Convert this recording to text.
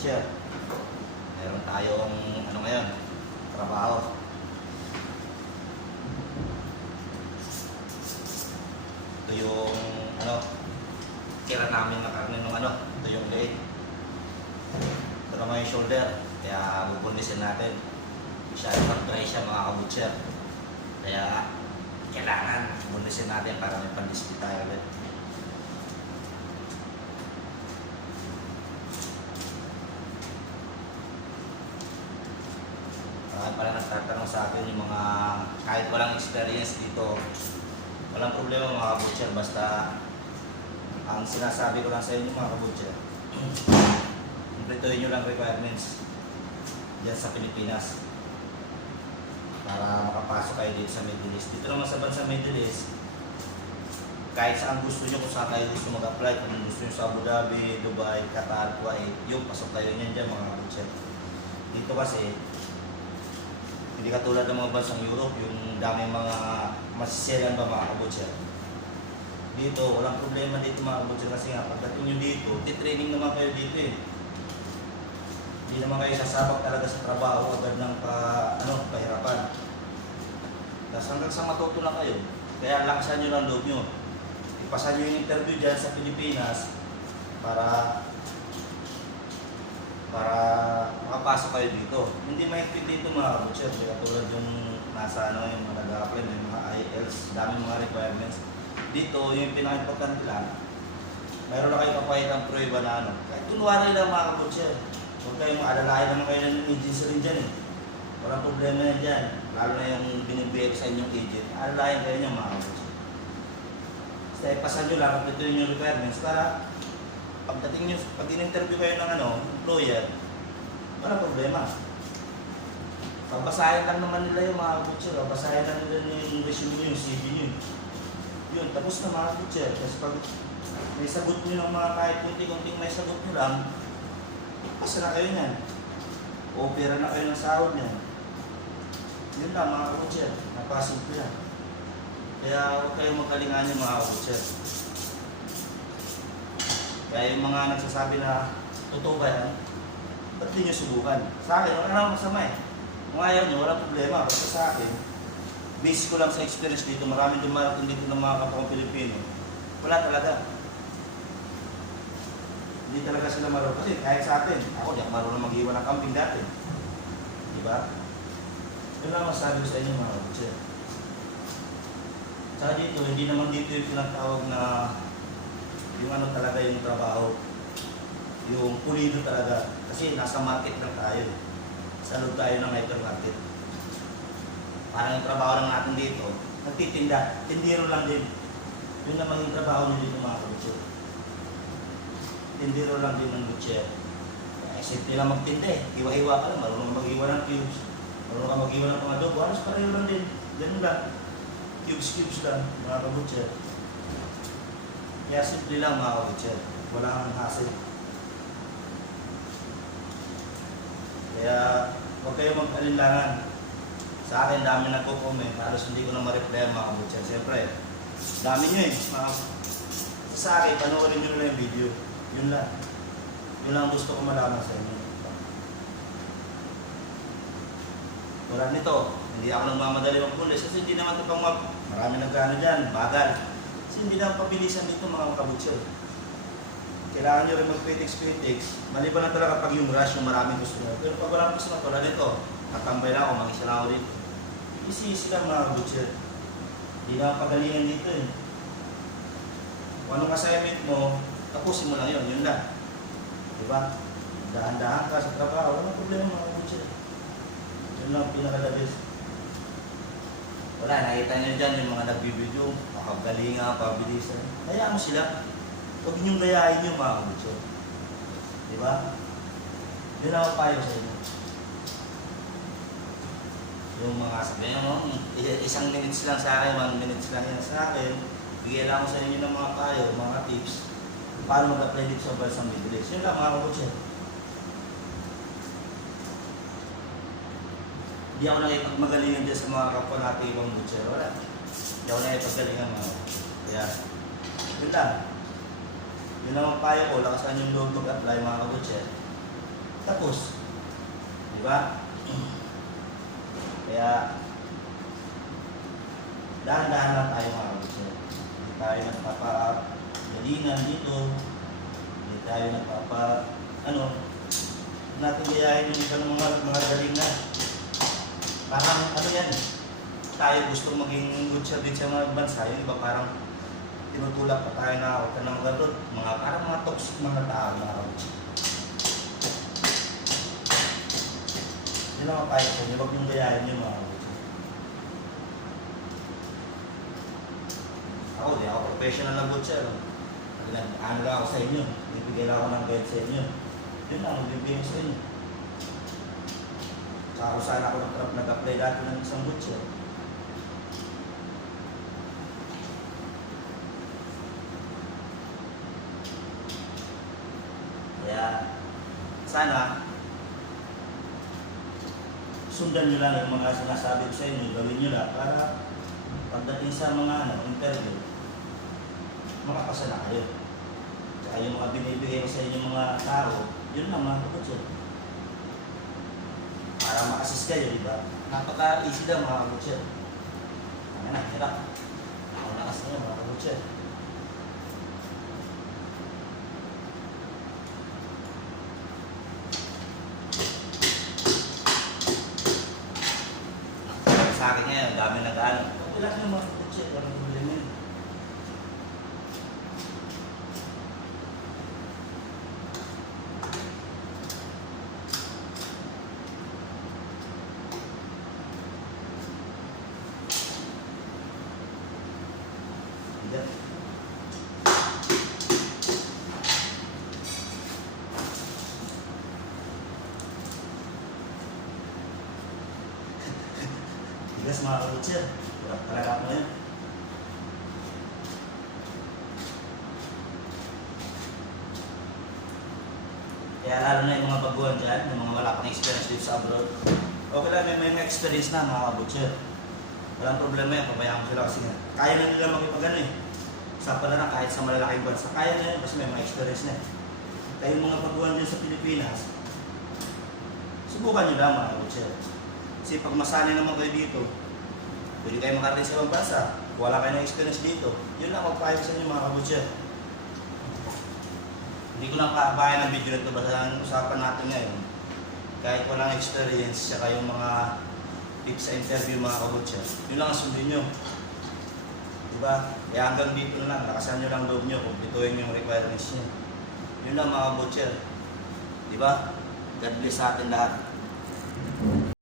kabutcher. Meron tayong ano ngayon, trabaho. Ito yung ano, tira namin na karne ng ano, ito yung leg. Ito naman yung shoulder, kaya bubundisin natin. Siya pag-try siya mga kabutcher. Kaya kailangan bundisin natin para may pandisplay tayo ulit. Marami pala nagtatanong sa akin yung mga kahit walang experience dito, walang problema mga kabutcher, basta ang sinasabi ko lang sa inyo mga kabutcher, kumpletuhin nyo lang requirements dyan sa Pilipinas para makapasok kayo dito sa Middle East. Dito naman sa bansa Middle East, kahit saan gusto nyo, kung saan kayo gusto mag-apply, kung gusto nyo sa Abu Dhabi, Dubai, Qatar, Kuwait, yung pasok kayo niyan dyan mga kabutcher. Dito kasi, hindi katulad ng mga bansang Europe, yung daming mga masisilan ba mga kabutcher. Dito, walang problema dito mga kabutcher kasi nga pagdating nyo dito, titraining naman kayo dito eh. Hindi naman kayo sasabak talaga sa trabaho agad ng pa, ano, pahirapan. Tapos hanggang sa matuto na kayo, kaya lakasan nyo lang loob nyo. Ipasan nyo yung interview dyan sa Pilipinas para para makapasok kayo dito. Hindi mahigpit dito mga butcher, kaya tulad yung nasa ano yung mga nag-apply, may mga IELTS, daming mga requirements. Dito, yung pinaka-importante lang, mayroon na kayo kapahitang prueba na ano. Kahit kunwari lang mga butcher, huwag kayong maalalayan naman kayo ng agency rin dyan eh. Walang problema yan dyan. Lalo na yung binibigay sa inyong agent. Alalayan kayo niya mga butcher. Basta ipasan nyo lang, ito yung requirements para pagdating nyo, pag in-interview kayo ng ano, employer, wala problema. Babasahin lang naman nila yung mga butcher, babasahin lang nila yung resume nyo, yung CV nyo. Yun, tapos na mga butcher. Kasi pag may sagot nyo ng mga kahit kunti-kunting may sagot nyo lang, pasa na kayo niyan. Opera na kayo ng sahod niyan. Yun lang mga butcher, napasimple yan. Kaya huwag kayong magalingan yung mga butcher. Kaya yung mga nagsasabi na totoo ba yan, ba't di nyo subukan? Sa akin, wala namang masama eh. Kung ayaw nyo, wala problema. Basta sa akin, base ko lang sa experience dito, marami dumarating dito ng mga kapwa kong Pilipino. Wala talaga. Hindi talaga sila marunong. Kasi kahit sa atin, ako di ako marunong mag-iwan ng camping dati. Di ba? Yun lang masabi ko sa inyo mga kapatid. Sa dito, hindi naman dito yung pinatawag na yung ano talaga yung trabaho. Yung pulido talaga. Kasi nasa market lang tayo. eh. Sa loob tayo ng hypermarket. Parang yung trabaho lang natin dito, nagtitinda. Tindiro lang din. Yun naman yung trabaho nyo dito mga kabutso. Tindiro lang din ng butcher. Kaya simple lang magtinda eh. Iwa-iwa ka lang. Marunong mag-iwa ng cubes. Marunong ka mag-iwa ng mga adobo. Halos pareho lang din. Ganun lang. Cubes-cubes lang mga kabutcher. Kaya simple lang mga kabutcher. Wala kang hassle. Kaya huwag kayo mag-alinlangan. Sa akin, dami nagko-comment. Halos hindi ko na ma-reply ang mga kabutcher. Siyempre, dami nyo eh. Mga... Sa akin, panoorin nyo na lang yung video. Yun lang. Yun lang gusto ko malaman sa inyo. Tulad nito, hindi ako nagmamadali ng pulis kasi hindi naman ito pang ma- marami nagkano dyan, bagal. Kasi hindi na pabilisan dito mga kabutser. Kailangan nyo rin mag-critics-critics. Maliban na talaga pag yung rush yung maraming gusto nyo. Pero pag walang na tulad nito, natambay lang ako, mag-isa lang ako dito. Easy-easy lang mga kabutser. Hindi na pagalingan dito eh. Kung anong assignment mo, tapusin mo lang yun, yun lang. Diba? Dahan-dahan ka sa trabaho, walang problema mga kabutser. Yun lang pinaka-the best. Wala, nakita nyo dyan yung mga nagbibideo, makagalinga, pabilisan. Hayaan mo sila. Huwag niyong gayahin yung mga kabutso. Di ba? Yun ang payo sa inyo. Yung mga sabi nyo, isang minutes lang sa akin, one minutes lang yan sa akin. Bigyan lang ko sa inyo ng mga payo, mga tips. Paano mag-apply dito sa Middle East. Yun lang mga kabutso. Hindi ako nakipagmagalingan dyan sa mga kapwa natin ibang butcher. Wala. Hindi ako nakipaggalingan mga. Kaya, yun lang. Yun ang payo ko. Lakasan yung loob mag-apply mga kabutcher. tapos. Di ba? Kaya, dahan-dahan lang tayo mga kabutser. Hindi tayo nagpapagalingan dito. Hindi tayo nagpapa, ano, natin gayahin yung iba ng mga, mga galing na. Parang, ano yan, tayo gusto maging butcher din sa mga bansa. Yung iba parang, tinutulak pa tayo na huwag ka nang ganun. Mga, parang mga toxic mga tao, mga kabutser. Yun ang payo ko niyo, huwag niyong gayahin yung mga. Ako, di ako professional na butcher. Nag- Ano lang ako sa inyo. Bibigay lang ako ng guide sa inyo. Yun lang, magbibigay ko sa inyo. Tsaka kung saan ako nag- nag-apply dati ng isang butcher. Kaya, sana, sundan nyo lang yung mga sinasabi ko sa inyo, gawin nyo lang para pagdating sa mga ano, interview, makapasa na kayo. Tsaka yung mga binibigay ko sa inyo mga tao, yun lang mga kapatid. Para ma-assist kayo, di ba? Napaka-easy daw mga kapatid. Ano na, hirap. Ako lakas na yun, mga kapatid. Sa akin ngayon, dami nag-ano. Lang yung mga kapatid, walang problema yun. Hindi. Tigas mga kapatid. Talaga mo yan. Kaya lalo na yung mga baguhan dyan, yung mga wala pang experience dito sa abroad. Okay lang, may, may experience na mga kabutcher. Walang problema yan, pabayaan ko sila kasi nga. Kaya na nila makipag ano eh. Sa pala na kahit sa malalaking bansa, kaya na yun kasi may mga experience na eh. Kaya yung mga baguhan dyan sa Pilipinas, subukan nyo lang mga kabutcher. Kasi pag masanay naman kayo dito, pwede kayo makarating sa ibang bansa. Wala kayo ng experience dito, yun lang magpayo sa inyo mga kabutcher. Hindi ko lang kaabayan ng video nito basta ang usapan natin ngayon. Kahit walang experience, saka yung mga tips sa interview mga kabutcher, yun lang ang sundin nyo. Diba? Kaya hanggang dito na lang, lakasan nyo lang loob nyo, kumpletuhin yung requirements nyo. Yun lang mga kabutcher. Diba? God bless sa atin lahat.